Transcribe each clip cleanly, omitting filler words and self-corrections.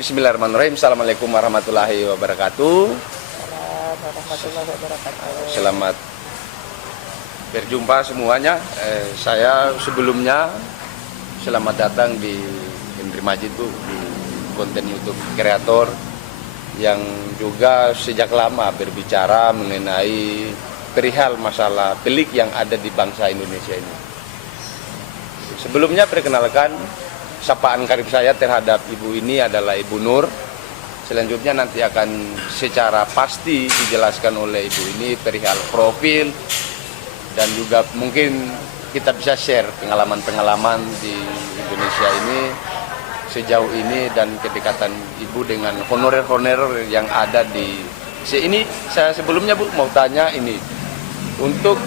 Bismillahirrahmanirrahim. Assalamualaikum warahmatullahi wabarakatuh. Selamat berjumpa semuanya. Saya sebelumnya selamat datang di Henry Majid Bu, di konten YouTube kreator yang juga sejak lama berbicara mengenai perihal masalah pelik yang ada di bangsa Indonesia ini. Sebelumnya perkenalkan, sapaan karib saya terhadap ibu ini adalah Ibu Nur. Selanjutnya nanti akan secara pasti dijelaskan oleh ibu ini perihal profil dan juga mungkin kita bisa share pengalaman-pengalaman di Indonesia ini sejauh ini dan kedekatan ibu dengan honorer-honorer yang ada di sini. Saya sebelumnya Bu mau tanya ini, untuk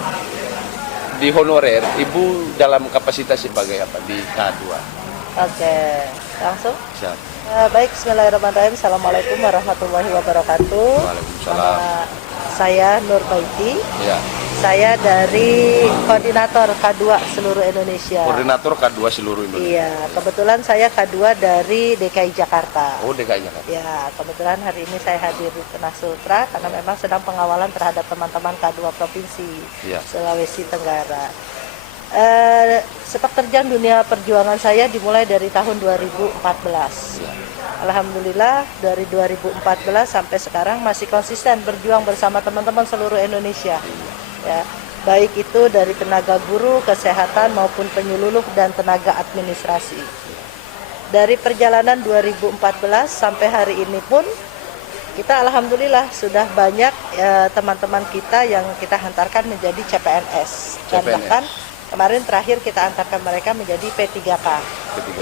di honorer ibu dalam kapasitas sebagai apa di K2? Oke, langsung? Siap. Baik, bismillahirrahmanirrahim. Assalamualaikum warahmatullahi wabarakatuh. Waalaikumsalam. Nama saya Nur Baiti. Ya. Saya dari koordinator K2 seluruh Indonesia. Koordinator K2 seluruh Indonesia. Iya, kebetulan saya K2 dari DKI Jakarta. Oh, DKI Jakarta. Ya, kebetulan hari ini saya hadir di Tengah Sultra karena memang sedang pengawalan terhadap teman-teman K2 Provinsi Ya. Sulawesi Tenggara. Sepak terjang dunia perjuangan saya dimulai dari tahun 2014. Ya. Alhamdulillah dari 2014 sampai sekarang masih konsisten berjuang bersama teman-teman seluruh Indonesia. Ya, baik itu dari tenaga guru, kesehatan maupun penyuluh dan tenaga administrasi. Dari perjalanan 2014 sampai hari ini pun kita alhamdulillah sudah banyak teman-teman kita yang kita hantarkan menjadi CPNS. Dan bahkan kemarin terakhir kita antarkan mereka menjadi P3K,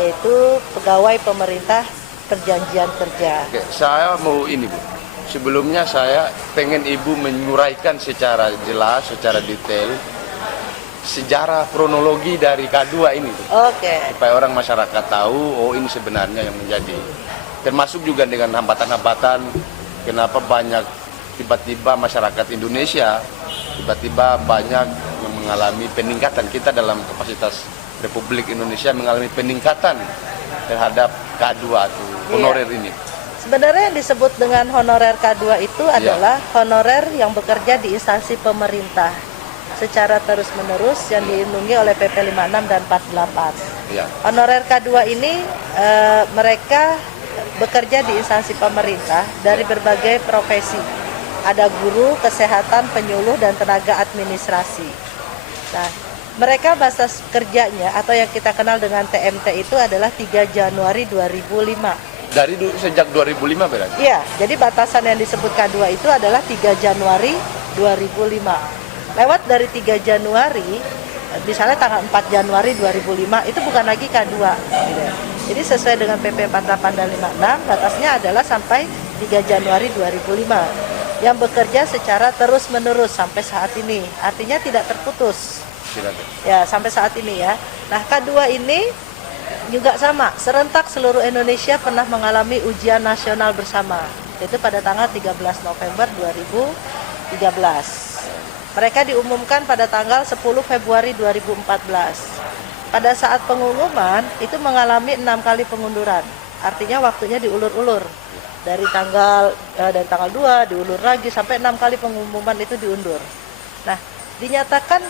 yaitu pegawai pemerintah perjanjian kerja. Oke, saya mau ini Bu. Sebelumnya saya pengen Ibu menyuraikan secara jelas, secara detail sejarah kronologi dari K2 ini Bu. Oke. Supaya orang masyarakat tahu, oh ini sebenarnya yang menjadi. Termasuk juga dengan hambatan-hambatan kenapa banyak tiba-tiba masyarakat Indonesia tiba-tiba banyak yang mengalami peningkatan. Kita dalam kapasitas Republik Indonesia mengalami peningkatan terhadap K2 atau honorer ini. Sebenarnya yang disebut dengan honorer K2 itu adalah honorer yang bekerja di instansi pemerintah secara terus-menerus yang dilindungi oleh PP 56 dan 48. Ya. Honorer K2 ini mereka bekerja di instansi pemerintah dari berbagai profesi. Ada guru, kesehatan, penyuluh, dan tenaga administrasi. Nah, mereka batas kerjanya atau yang kita kenal dengan TMT itu adalah 3 Januari 2005. Dari sejak 2005 berarti? Iya, jadi batasan yang disebut K2 itu adalah 3 Januari 2005. Lewat dari 3 Januari, misalnya tanggal 4 Januari 2005, itu bukan lagi K2. Gitu. Jadi sesuai dengan PP 48 dan 56, batasnya adalah sampai 3 Januari 2005. Yang bekerja secara terus-menerus sampai saat ini. Artinya tidak terputus. Silakan. Ya, sampai saat ini ya. Nah, K2 ini juga sama, serentak seluruh Indonesia pernah mengalami ujian nasional bersama. Itu pada tanggal 13 November 2013. Mereka diumumkan pada tanggal 10 Februari 2014. Pada saat pengumuman itu mengalami 6 kali pengunduran. Artinya waktunya diulur-ulur. Dari tanggal 2 diulur lagi sampai 6 kali pengumuman itu diundur. Nah, dinyatakan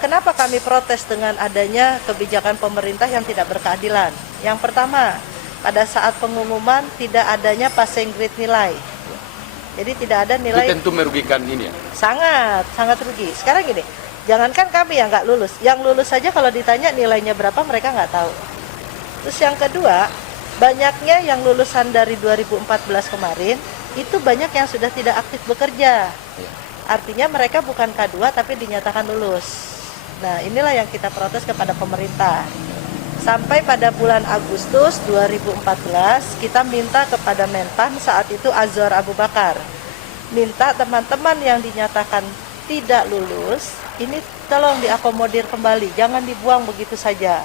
kenapa kami protes dengan adanya kebijakan pemerintah yang tidak berkeadilan. Yang pertama, pada saat pengumuman tidak adanya passing grade nilai. Jadi tidak ada nilai. Itu tentu merugikan ini ya? Sangat rugi. Sekarang gini, jangankan kami yang nggak lulus, yang lulus saja kalau ditanya nilainya berapa mereka nggak tahu. Terus yang kedua, banyaknya yang lulusan dari 2014 kemarin, itu banyak yang sudah tidak aktif bekerja. Ya. Artinya mereka bukan K2 tapi dinyatakan lulus. Nah, inilah yang kita protes kepada pemerintah. Sampai pada bulan Agustus 2014 kita minta kepada Menpan saat itu Azhar Abu Bakar, minta teman-teman yang dinyatakan tidak lulus ini tolong diakomodir kembali, jangan dibuang begitu saja.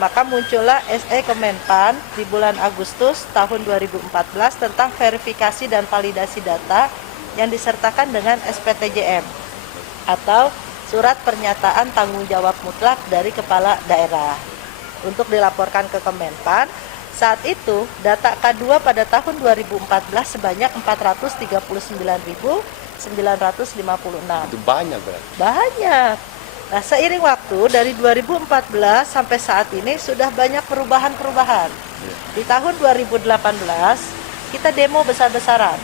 Maka muncullah SE Kemenpan di bulan Agustus tahun 2014 tentang verifikasi dan validasi data yang disertakan dengan SPTJM atau Surat Pernyataan Tanggung Jawab Mutlak dari Kepala Daerah, untuk dilaporkan ke Kemenpan Saat itu, data K2 pada tahun 2014 sebanyak 439.956. Itu banyak berarti. Banyak. Nah, seiring waktu dari 2014 sampai saat ini sudah banyak perubahan-perubahan. Di tahun 2018 kita demo besar-besaran.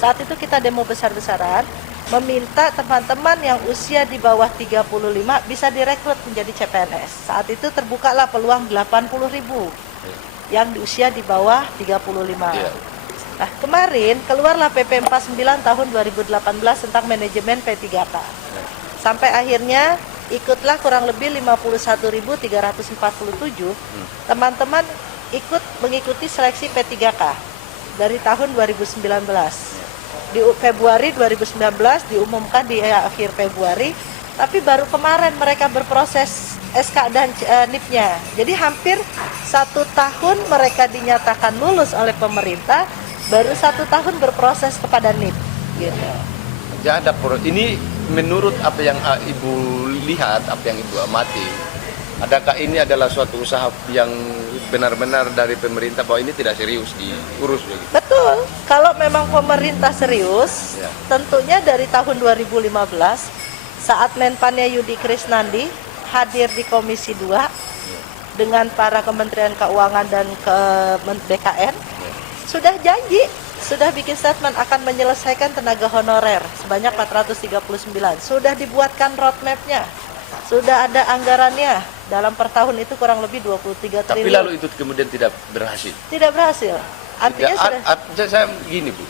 Saat itu kita demo besar-besaran meminta teman-teman yang usia di bawah 35 bisa direkrut menjadi CPNS. Saat itu terbukalah peluang 80.000 yang di usia di bawah 35. Nah, kemarin keluarlah PP 49 tahun 2018 tentang manajemen P3K. Sampai akhirnya ikutlah kurang lebih 51.347 teman-teman ikut mengikuti seleksi P3K dari tahun 2019. Di Februari 2019 diumumkan di akhir Februari, tapi baru kemarin mereka berproses SK dan NIP-nya. Jadi hampir 1 tahun mereka dinyatakan lulus oleh pemerintah, baru 1 tahun berproses kepada NIP. Gitu. Ya, ada ini menurut apa yang Ibu lihat, apa yang Ibu amati, adakah ini adalah suatu usaha yang benar-benar dari pemerintah bahwa ini tidak serius diurus begitu? Betul, kalau memang pemerintah serius, tentunya dari tahun 2015 saat Menpannya Yudi Krisnandi hadir di Komisi 2 dengan para Kementerian Keuangan dan BKN, sudah janji, sudah bikin statement akan menyelesaikan tenaga honorer sebanyak 439. Sudah dibuatkan roadmap-nya, sudah ada anggarannya. Dalam per tahun itu kurang lebih 23 triliun. Tapi lalu itu kemudian tidak berhasil. Tidak berhasil. Artinya saya gini Bu,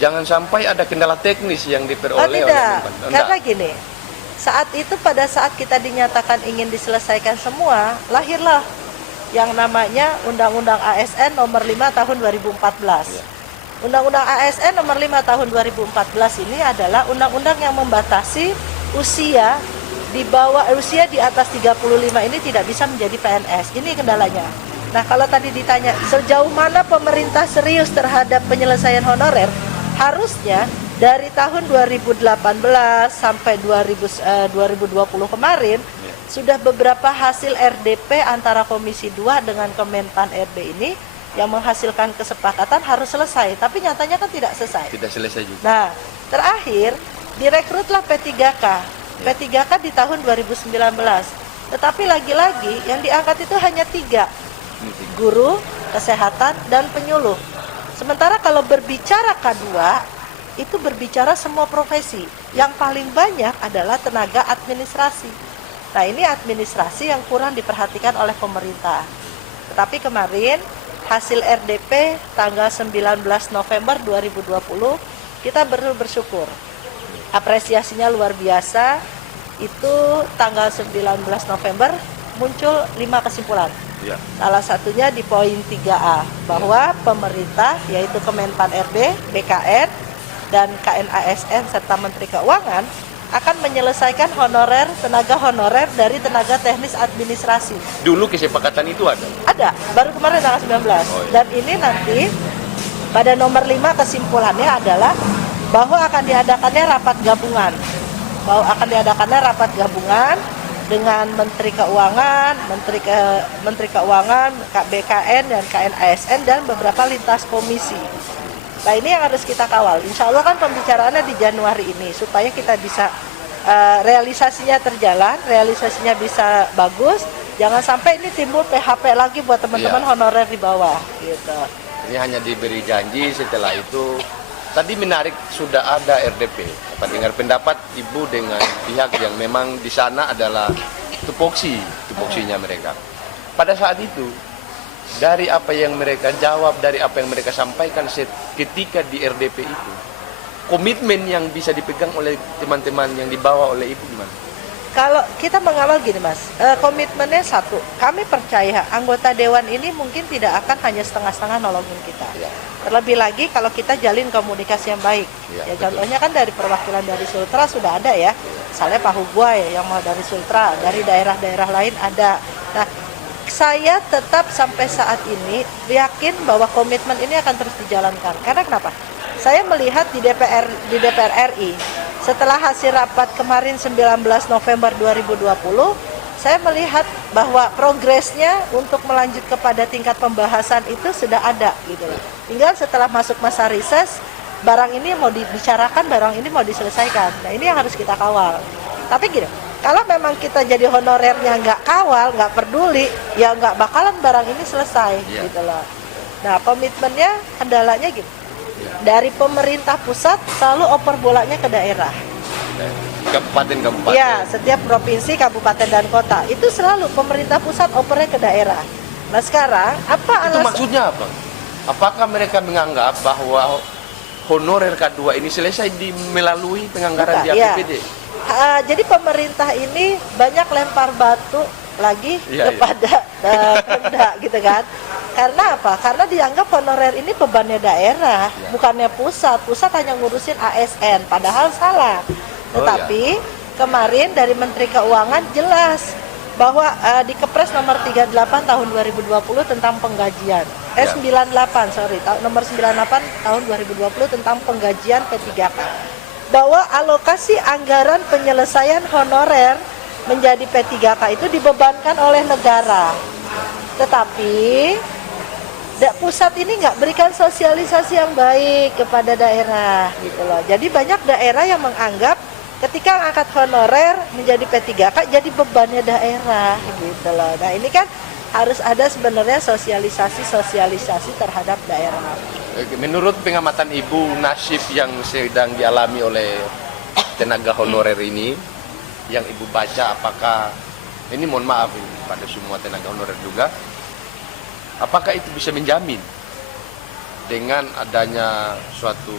jangan sampai ada kendala teknis yang diperoleh oleh tidak. Karena gini, saat itu pada saat kita dinyatakan ingin diselesaikan semua, lahirlah yang namanya Undang-Undang ASN nomor 5 tahun 2014. Undang-Undang ASN nomor 5 tahun 2014 ini adalah undang-undang yang membatasi usia di atas 35 ini tidak bisa menjadi PNS. Ini kendalanya. Nah, kalau tadi ditanya sejauh mana pemerintah serius terhadap penyelesaian honorer, harusnya dari tahun 2018 sampai 2020 kemarin sudah beberapa hasil RDP antara Komisi 2 dengan Kemenpan RB ini yang menghasilkan kesepakatan harus selesai, tapi nyatanya kan tidak selesai. Tidak selesai juga. Nah, terakhir direkrutlah P3K. P3K di tahun 2019. Tetapi lagi-lagi yang diangkat itu hanya 3. Guru, kesehatan, dan penyuluh. Sementara kalau berbicara K2, itu berbicara semua profesi. Yang paling banyak adalah tenaga administrasi. Nah, ini administrasi yang kurang diperhatikan oleh pemerintah. Tetapi kemarin hasil RDP tanggal 19 November 2020 kita bersyukur. Apresiasinya luar biasa. Itu tanggal 19 November muncul 5 kesimpulan. Salah satunya di poin 3A bahwa pemerintah yaitu Kemenpan RB, BKN, dan KNASN serta Menteri Keuangan akan menyelesaikan tenaga honorer dari tenaga teknis administrasi. Dulu kesepakatan itu ada? Ada, baru kemarin tanggal 19. Dan ini nanti pada nomor 5 kesimpulannya adalah bahwa akan diadakannya rapat gabungan. Dengan Menteri Keuangan, Menteri Keuangan, BKN dan KNASN dan beberapa lintas komisi. Nah, ini yang harus kita kawal. Insya Allah kan pembicaraannya di Januari ini supaya kita bisa realisasinya terjalan, realisasinya bisa bagus. Jangan sampai ini timbul PHP lagi buat teman-teman honorer di bawah. Gitu. Ini hanya diberi janji, setelah itu tadi menarik sudah ada RDP. Dengar pendapat Ibu dengan pihak yang memang di sana adalah tupoksinya mereka. Pada saat itu, dari apa yang mereka jawab, dari apa yang mereka sampaikan ketika di RDP itu, komitmen yang bisa dipegang oleh teman-teman yang dibawa oleh Ibu gimana? Kalau kita mengawal gini Mas, komitmennya satu, kami percaya anggota Dewan ini mungkin tidak akan hanya setengah-setengah nolongin kita. Terlebih lagi kalau kita jalin komunikasi yang baik. Contohnya kan dari perwakilan dari Sultra sudah ada ya, misalnya Pak Hugwai yang mau dari Sultra, dari daerah-daerah lain ada. Nah, saya tetap sampai saat ini yakin bahwa komitmen ini akan terus dijalankan. Karena kenapa? Saya melihat di DPR RI setelah hasil rapat kemarin 19 November 2020 saya melihat bahwa progresnya untuk melanjut kepada tingkat pembahasan itu sudah ada gitu loh. Tinggal setelah masuk masa reses, barang ini mau dibicarakan, barang ini mau diselesaikan. Nah ini yang harus kita kawal. Tapi gini, kalau memang kita jadi honorernya nggak kawal, nggak peduli, ya nggak bakalan barang ini selesai gitu loh. Nah komitmennya, kendalanya gitu. Dari pemerintah pusat selalu oper bolanya ke daerah. Kabupaten-kabupaten. Ya, setiap provinsi, kabupaten dan kota itu selalu pemerintah pusat opernya ke daerah. Nah sekarang apa Itu alasan? maksudnya apa? Apakah mereka menganggap bahwa honorer K2 ini selesai melalui penganggaran di Bukan, APBD? Jadi pemerintah ini banyak lempar batu lagi kepada Pemda gitu kan. Karena apa? Karena dianggap honorer ini bebannya daerah, bukannya pusat. Pusat hanya ngurusin ASN, padahal salah. Tetapi kemarin dari Menteri Keuangan jelas bahwa di Kepres nomor 38 tahun 2020 tentang penggajian 98 nomor 98 tahun 2020 tentang penggajian P3K, bahwa alokasi anggaran penyelesaian honorer menjadi P3K itu dibebankan oleh negara. Tetapi pusat ini nggak berikan sosialisasi yang baik kepada daerah gitu loh. Jadi banyak daerah yang menganggap ketika angkat honorer menjadi P3K jadi bebannya daerah gitu loh. Nah ini kan harus ada sebenarnya sosialisasi terhadap daerah. Menurut pengamatan Ibu, nasib yang sedang dialami oleh tenaga honorer ini, yang Ibu baca, apakah ini, mohon maaf ini pada semua tenaga honorer juga, apakah itu bisa menjamin dengan adanya suatu,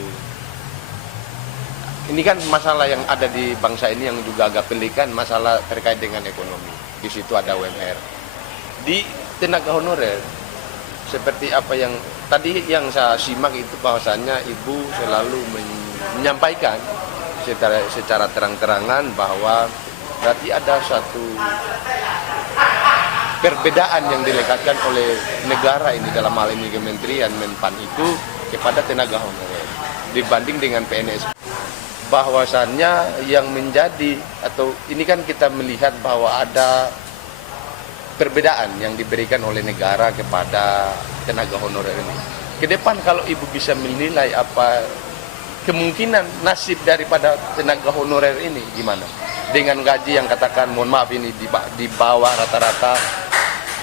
ini kan masalah yang ada di bangsa ini yang juga agak pelik kan, masalah terkait dengan ekonomi. Di situ ada UMR. Di tenaga honorer, seperti apa yang tadi yang saya simak itu, bahwasannya Ibu selalu menyampaikan secara terang-terangan bahwa berarti ada suatu perbedaan yang dilekatkan oleh negara ini, dalam hal ini Kementerian Menpan itu, kepada tenaga honorer dibanding dengan PNS. Bahwasannya yang menjadi, atau ini kan kita melihat bahwa ada perbedaan yang diberikan oleh negara kepada tenaga honorer ini. Ke depan kalau Ibu bisa menilai apa kemungkinan nasib daripada tenaga honorer ini gimana? Dengan gaji yang katakan, mohon maaf ini di bawah rata-rata,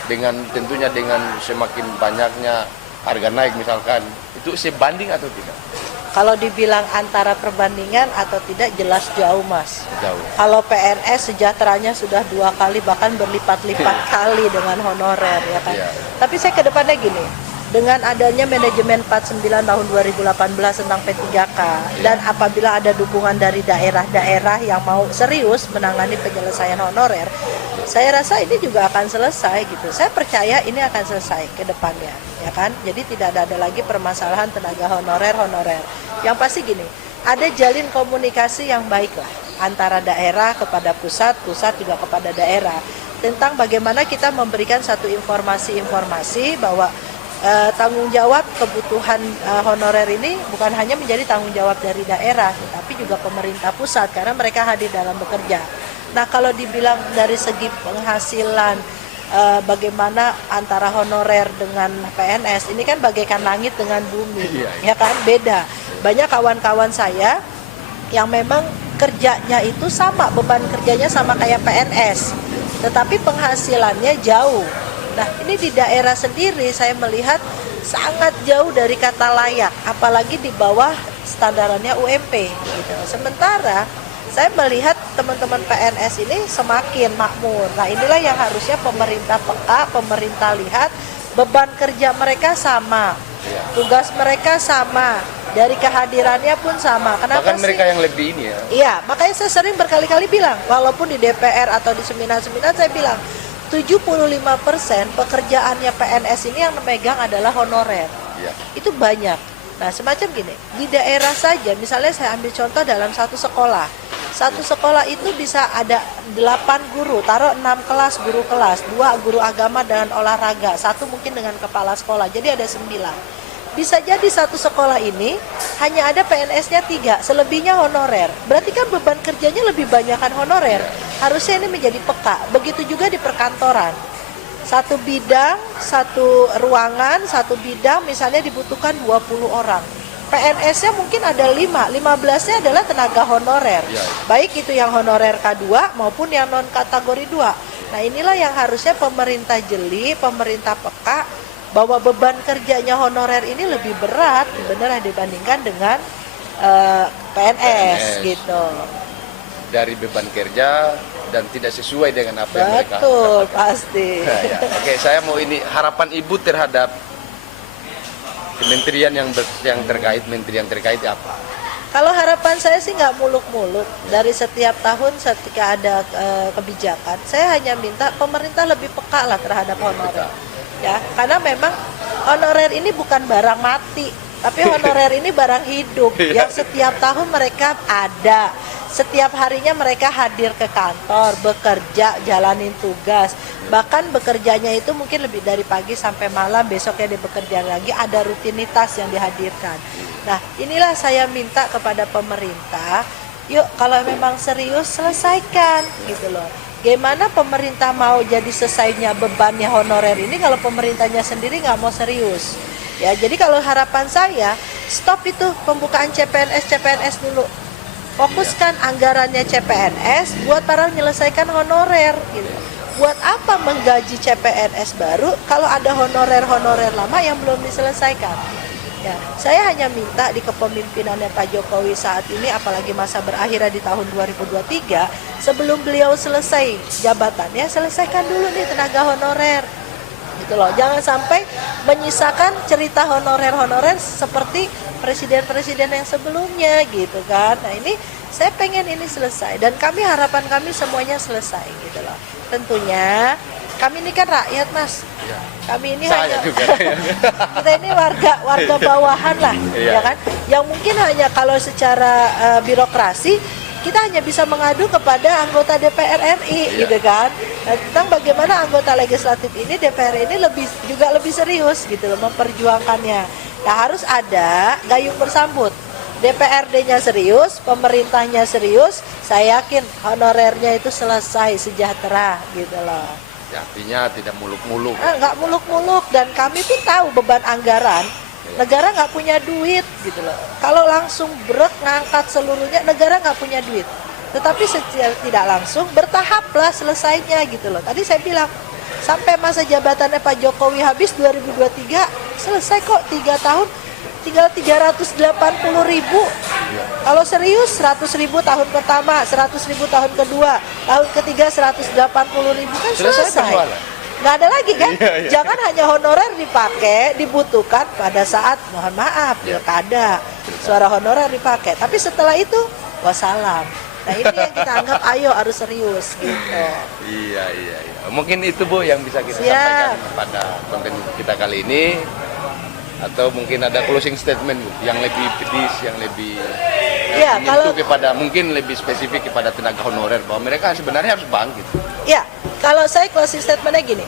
dengan tentunya dengan semakin banyaknya harga naik misalkan, itu sebanding atau tidak? Kalau dibilang antara perbandingan atau tidak, jelas jauh Mas. Jauh. Kalau PNS sejahteranya sudah 2 kali bahkan berlipat-lipat kali dengan honorer ya kan. Tapi saya ke depannya gini, dengan adanya manajemen 49 tahun 2018 tentang P3K dan apabila ada dukungan dari daerah-daerah yang mau serius menangani penyelesaian honorer, saya rasa ini juga akan selesai gitu. Saya percaya ini akan selesai ke depannya, ya kan? Jadi tidak ada lagi permasalahan tenaga honorer. Yang pasti gini, ada jalin komunikasi yang baik lah antara daerah kepada pusat juga kepada daerah tentang bagaimana kita memberikan satu informasi bahwa tanggung jawab kebutuhan honorer ini bukan hanya menjadi tanggung jawab dari daerah, tapi juga pemerintah pusat karena mereka hadir dalam bekerja. Nah kalau dibilang dari segi penghasilan, bagaimana antara honorer dengan PNS, ini kan bagaikan langit dengan bumi, ya kan, beda. Banyak kawan-kawan saya yang memang kerjanya itu sama, beban kerjanya sama kayak PNS, tetapi penghasilannya jauh. Nah ini di daerah sendiri saya melihat sangat jauh dari kata layak, apalagi di bawah standarannya UMP gitu. Sementara saya melihat teman-teman PNS ini semakin makmur. Nah inilah yang harusnya pemerintah peka, pemerintah lihat beban kerja mereka sama, tugas mereka sama, dari kehadirannya pun sama. Kenapa bahkan mereka yang lebih ini ya? Iya, makanya saya sering berkali-kali bilang, walaupun di DPR atau di seminar-seminar saya bilang 75% pekerjaannya PNS ini yang memegang adalah honorer. Itu banyak. Nah semacam gini, di daerah saja misalnya saya ambil contoh dalam satu sekolah itu bisa ada 8 guru, taruh 6 kelas guru kelas, 2 guru agama dan olahraga, 1 mungkin dengan kepala sekolah, jadi ada 9. bisa jadi satu sekolah ini hanya ada PNS-nya 3, selebihnya honorer. Berarti kan beban kerjanya lebih banyakkan honorer. Harusnya ini menjadi peka. Begitu juga di perkantoran. Satu bidang, satu ruangan, satu bidang misalnya dibutuhkan 20 orang. PNS-nya mungkin ada 5, 15-nya adalah tenaga honorer. Baik itu yang honorer K2 maupun yang non kategori 2. Nah inilah yang harusnya pemerintah jeli, pemerintah peka, bahwa beban kerjanya honorer ini lebih berat benar dibandingkan dengan PNS gitu. Dari beban kerja dan tidak sesuai dengan apa yang mereka Betul, dapatkan. pasti. Nah, ya. Oke, saya mau ini harapan Ibu terhadap kementerian yang terkait apa? Kalau harapan saya sih nggak muluk-muluk. Dari setiap tahun ketika ada kebijakan, saya hanya minta pemerintah lebih peka lah terhadap honorer. Ya, karena memang honorer ini bukan barang mati, tapi honorer ini barang hidup yang setiap tahun mereka ada. Setiap harinya mereka hadir ke kantor, bekerja, jalanin tugas. Bahkan bekerjanya itu mungkin lebih dari pagi sampai malam, besoknya dia bekerja lagi, ada rutinitas yang dihadirkan. Nah, inilah saya minta kepada pemerintah, yuk kalau memang serius selesaikan gitu loh. Gimana pemerintah mau jadi selesainya bebannya honorer ini kalau pemerintahnya sendiri nggak mau serius? Ya, jadi kalau harapan saya, stop itu pembukaan CPNS dulu. Fokuskan anggarannya CPNS buat para menyelesaikan honorer gitu. Buat apa menggaji CPNS baru kalau ada honorer lama yang belum diselesaikan? Ya, saya hanya minta di kepemimpinannya Pak Jokowi saat ini, apalagi masa berakhirnya di tahun 2023, sebelum beliau selesai jabatannya, selesaikan dulu nih tenaga honorer. Gitu loh. Jangan sampai menyisakan cerita honorer seperti presiden-presiden yang sebelumnya gitu kan. Nah, ini saya pengen ini selesai dan harapan kami semuanya selesai gitu loh. Tentunya kami ini kan rakyat, Mas. Ya. Kami ini Saya hanya juga. kita ini warga bawahan lah, ya kan? Yang mungkin hanya kalau secara birokrasi kita hanya bisa mengadu kepada anggota DPR RI, gitu kan? Nah, tentang bagaimana anggota legislatif ini, DPR ini juga lebih serius gitu loh memperjuangkannya. Nah, harus ada gayung bersambut. DPRD-nya serius, pemerintahnya serius, saya yakin honorernya itu selesai sejahtera gitu loh. Ya, artinya tidak muluk-muluk. Nggak muluk-muluk, dan kami tuh tahu beban anggaran. Negara nggak punya duit gitu loh. Kalau langsung brek ngangkat seluruhnya, negara nggak punya duit. Tetapi secara tidak langsung bertahaplah selesainya gitu loh. Tadi saya bilang sampai masa jabatannya Pak Jokowi habis 2023 selesai kok 3 tahun. Tinggal 380.000. Kalau serius 100.000 tahun pertama, 100.000 tahun kedua, tahun ketiga 180.000 kan selesai. Nggak ada lagi kan? Iya. Jangan hanya honorer dibutuhkan pada saat mohon maaf pilkada, suara honorer dipakai. Tapi setelah itu wassalam. Nah ini yang kita anggap ayo harus serius gitu. Iya. Mungkin itu Bu yang bisa kita sampaikan pada konten kita kali ini. Atau mungkin ada closing statement Bu, yang lebih pedis, yang lebih menyentuh kepada mungkin lebih spesifik kepada tenaga honorer bahwa mereka sebenarnya harus bangkit. Ya, kalau saya closing statementnya gini,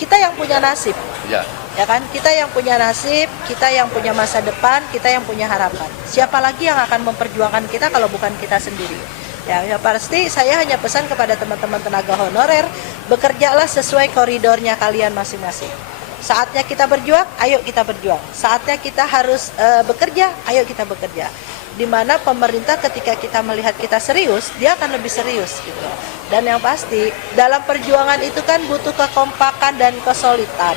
kita yang punya nasib, ya kan? Kita yang punya nasib, kita yang punya masa depan, kita yang punya harapan. Siapa lagi yang akan memperjuangkan kita kalau bukan kita sendiri? Ya pasti saya hanya pesan kepada teman-teman tenaga honorer, bekerjalah sesuai koridornya kalian masing-masing. Saatnya kita berjuang, ayo kita berjuang. Saatnya kita harus bekerja, ayo kita bekerja. Di mana pemerintah ketika kita melihat kita serius, dia akan lebih serius gitu. Dan yang pasti dalam perjuangan itu kan butuh kekompakan dan kesolidan.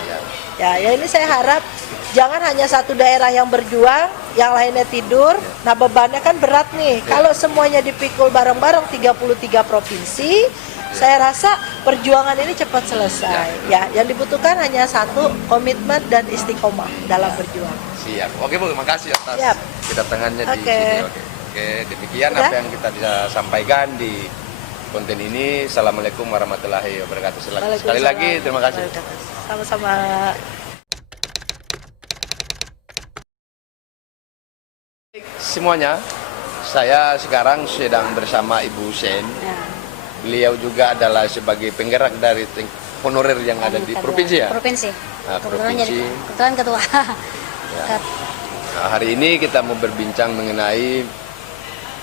Ya ini saya harap jangan hanya satu daerah yang berjuang, yang lainnya tidur. Nah bebannya kan berat nih. Kalau semuanya dipikul bareng-bareng 33 provinsi, saya rasa perjuangan ini cepat selesai. Ya, yang dibutuhkan hanya satu, komitmen dan istiqomah dalam berjuang. Siap. Oke Bu, makasih atas kedatangannya di sini. Oke, demikian apa yang kita bisa sampaikan di konten ini. Assalamualaikum warahmatullahi wabarakatuh. Sekali lagi terima kasih. Sama-sama. Semuanya, saya sekarang sedang bersama Ibu Sen. Beliau juga adalah sebagai penggerak dari honorer yang ada di provinsi ya? Provinsi. Nah, Kebetulan provinsi. kebetulan ketua. Ya. Nah, hari ini kita mau berbincang mengenai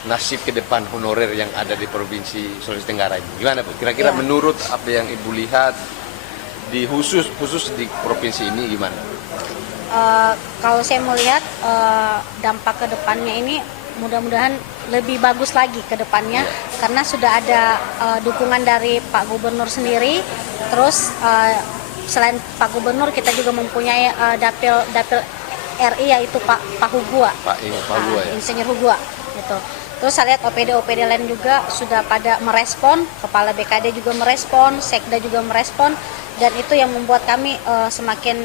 nasib ke depan honorer yang ada di Provinsi Sulawesi Tenggara ini. Gimana Bu? Kira-kira Ya. menurut apa yang Ibu lihat di khusus di provinsi ini gimana? Kalau saya melihat dampak ke depannya ini mudah-mudahan lebih bagus lagi ke depannya karena sudah ada dukungan dari Pak Gubernur sendiri. Terus selain Pak Gubernur kita juga mempunyai dapil RI yaitu Pak Hugua. Pak Hugua ya. Insinyur Hugua gitu. Terus saya lihat OPD lain juga sudah pada merespon, Kepala BKD juga merespon, Sekda juga merespon, dan itu yang membuat kami semakin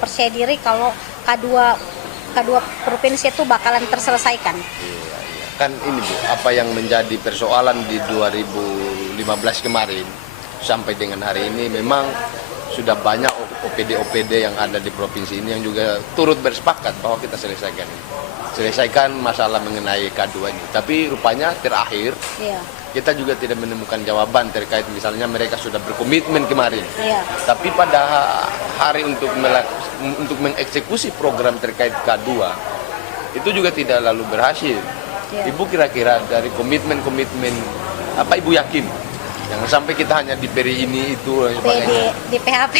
percaya diri kalau K2 provinsi itu bakalan terselesaikan. Iya. Kan ini Bu, apa yang menjadi persoalan di 2015 kemarin sampai dengan hari ini memang sudah banyak OPD yang ada di provinsi ini yang juga turut bersepakat bahwa kita selesaikan masalah mengenai K2 ini. Tapi rupanya terakhir Iya. kita juga tidak menemukan jawaban terkait misalnya mereka sudah berkomitmen kemarin. Iya. Tapi pada hari untuk mengeksekusi program terkait K2 itu juga tidak lalu berhasil. Iya. Ibu kira-kira dari komitmen apa Ibu yakin? Jangan sampai kita hanya diberi ini itu dan sebagainya. Di PHP.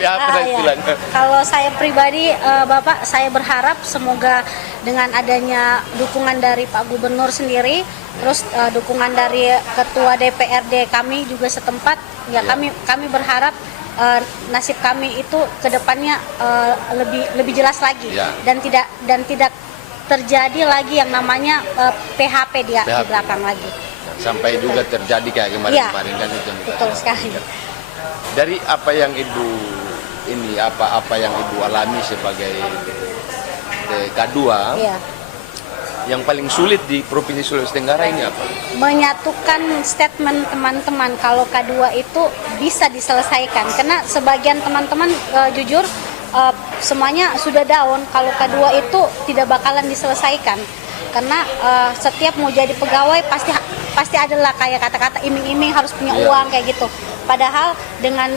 PHP dan Iya. istilahnya. Kalau saya pribadi, Bapak, saya berharap semoga dengan adanya dukungan dari Pak Gubernur sendiri, terus dukungan dari Ketua DPRD kami juga setempat, ya Iya. kami berharap nasib kami itu kedepannya lebih jelas lagi Iya. dan tidak terjadi lagi yang namanya PHP di PHP. belakang lagi. Sampai juga terjadi kayak kemarin-kemarin kan itu. Betul sekali. Dari apa yang Ibu apa yang Ibu alami sebagai K2, Iya. yang paling sulit di Provinsi Sulawesi Tenggara ini apa? Menyatukan statement teman-teman kalau K2 itu bisa diselesaikan karena sebagian teman-teman jujur semuanya sudah down kalau K2 itu tidak bakalan diselesaikan karena setiap mau jadi pegawai pasti adalah kayak kata-kata iming-iming harus punya uang kayak gitu. Padahal dengan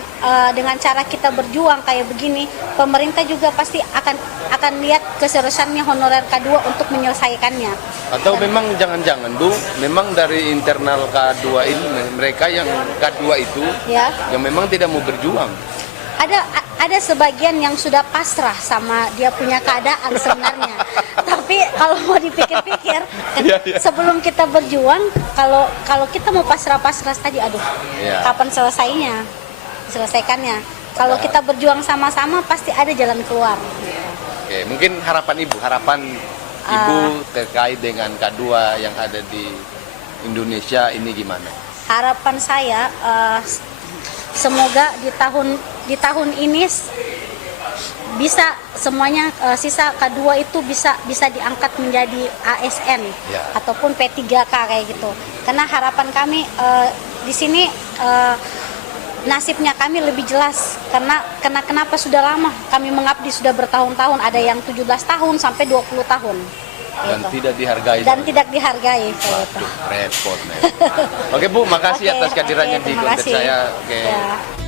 cara kita berjuang kayak begini, pemerintah juga pasti akan lihat keseriusannya honorer K2 untuk menyelesaikannya. Atau memang jangan-jangan Bu, memang dari internal K2 ini mereka yang K2 itu Ya. yang memang tidak mau berjuang. Ada sebagian yang sudah pasrah sama dia punya keadaan sebenarnya. Tapi kalau mau dipikir-pikir, Iya, iya. sebelum kita berjuang, kalau kita mau pasrah-pasrah tadi, aduh, Iya. kapan selesaikannya? Kalau kita berjuang sama-sama, pasti ada jalan keluar. Oke, mungkin harapan Ibu terkait dengan K2 yang ada di Indonesia ini gimana? Harapan saya semoga di tahun ini bisa semuanya sisa K2 itu bisa diangkat menjadi ASN Ya. ataupun P3K kayak gitu. Karena harapan kami di sini nasibnya kami lebih jelas karena kenapa sudah lama kami mengabdi sudah bertahun-tahun, ada yang 17 tahun sampai 20 tahun. Dan Gitu. tidak dihargai. Dan tidak dihargai kayak gitu. Waduh, repot. Oke Bu, makasih Oke, atas kehadirannya oke, di terima konten kasih. saya. Oke. Ya.